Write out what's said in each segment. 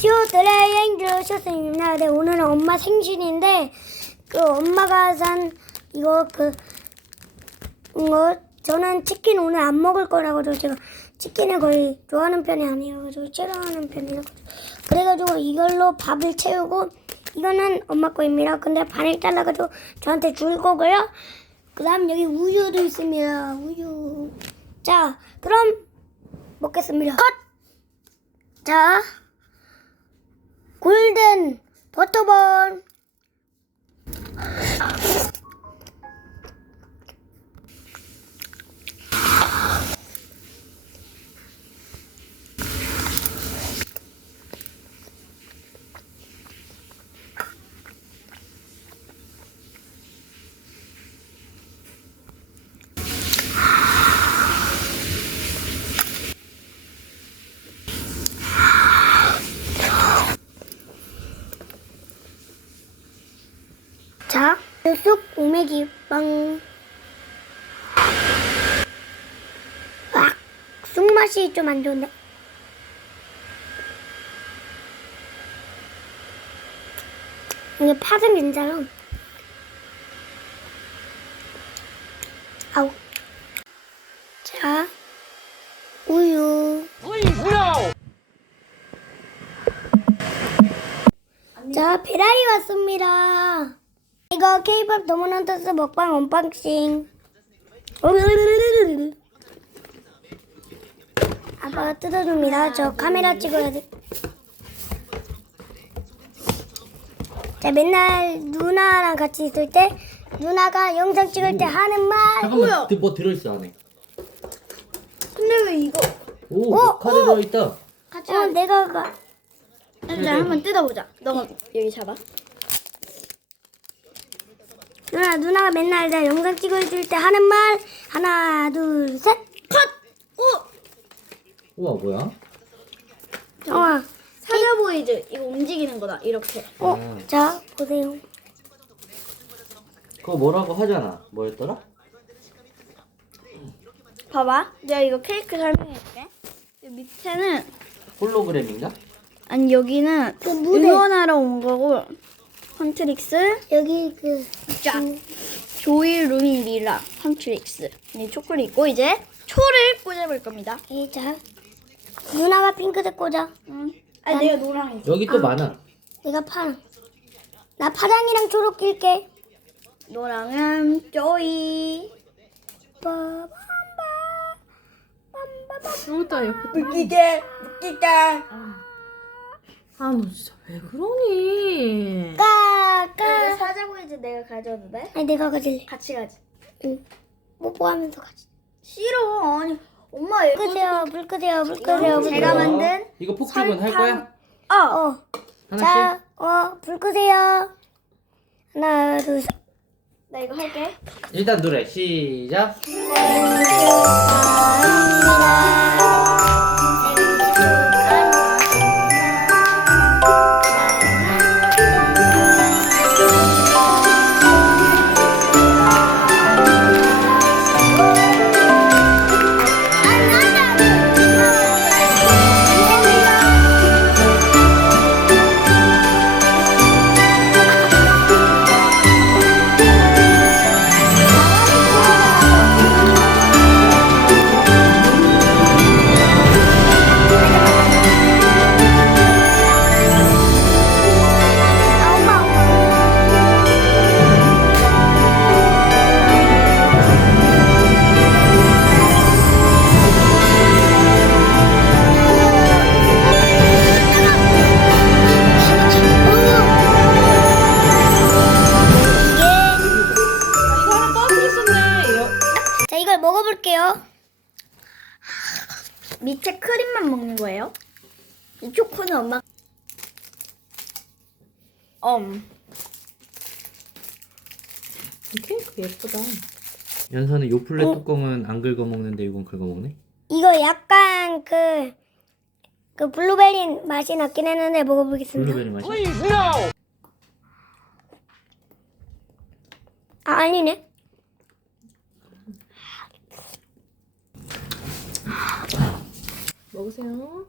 쇼트레인 들으셨습니다. 네, 오늘은 엄마 생신인데 그 엄마가 산 이거 그 이거 저는 치킨 오늘 안 먹을 거라고 저 제가 치킨을 거의 좋아하는 편이 아니어가지고 싫어하는 편이라고 그래가지고 이걸로 밥을 채우고 이거는 엄마 거입니다. 근데 반을 잘라가지고 저한테 줄 거고요. 그 다음 여기 우유도 있습니다. 우유. 자, 그럼 먹겠습니다. 컷. 자, 골든 버터번. 자, 쑥 오메기 빵. 아, 쑥 맛이 좀 안 좋은데. 이게 파는 괜찮아. 아우. 자, 우유. 자, 베라리 왔습니다. 이거 케이팝 도모넌터스 먹방 언박싱. 아빠가 뜯어줍니다. 저 카메라 찍어야 돼. 자, 맨날 누나랑 같이 있을 때 누나가 영상 찍을 때 하는 말. 잠깐만 드- 뭐 들어있어 안에 근데 왜 이거? 오 어, 카드 어. 들어있다 같이 어, 내가 가. 일단 한번 뜯어보자. 너가 여기 잡아. 누나, 누나가 맨날 나 영상 찍어줄 때 하는 말. 하나, 둘, 셋. 컷! 오! 우와 뭐야? 어, 사자 보이즈. 이거 움직이는 거다. 이렇게. 어, 아, 자, 보세요. 그거 뭐라고 하잖아 뭐였더라? 봐봐. 내가 이거 케이크 설명해줄게. 이 밑에는 홀로그램인가? 아니 여기는 그 무대. 응원하러 온 거고 컨트릭스 여기 그, 쫙 조이 루미 리라 컨트릭스 이 초콜릿 있고 이제 초를 꽂아볼 겁니다. 이 자. 누나가 핑크색 꽂아. 응. 아니 내가 노랑. 여기 또 많아 내가 파랑. 나 파랑이랑 초록 낄게. 노랑은 조이. 빠밤바. 옆에 웃기게 웃기게. 아, 너 진짜 왜 그러니? 까, 그 까. 사자 보이즈 내가 가져도 돼? 아니, 내가 가질래. 같이 가지. 응. 뽀뽀하면서 가지. 싫어. 아니 엄마 이거 끄세요, 불 끄세요, 불 끄세요, 제가 끄세요. 만든 이거 폭죽은 할 설탕. 거야? 어. 어. 하나씩? 자, 어, 불 끄세요. 하나, 둘, 셋. 나 이거 할게. 일단 노래 시작 이거 이걸 먹어볼게요. 밑에 크림만 먹는 거예요? 이 초코는 엄마. 엄. 이 케이크 예쁘다. 연서는 요플레 어? 뚜껑은 안 긁어 먹는데 이건 긁어 먹네 이거 약간 그, 그 블루베리 맛이 났긴 했는데 먹어보겠습니다. 블루베리 맛이 아, 아니네. 먹으세요.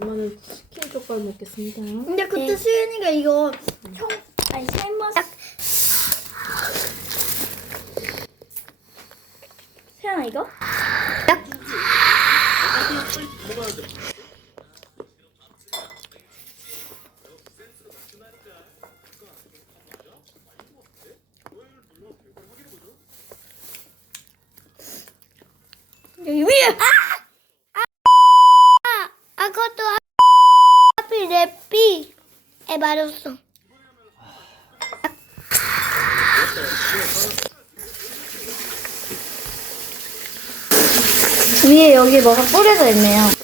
엄마는 치킨 족발 먹겠습니다. 근데 그때 수연이가 이거 형 아니 샤인머스 수연아 이거? 여기 위에 아 그것도 하- 하필 내삐 에 맞았어. 위에 여기 뭐가 뿌려져 있네요.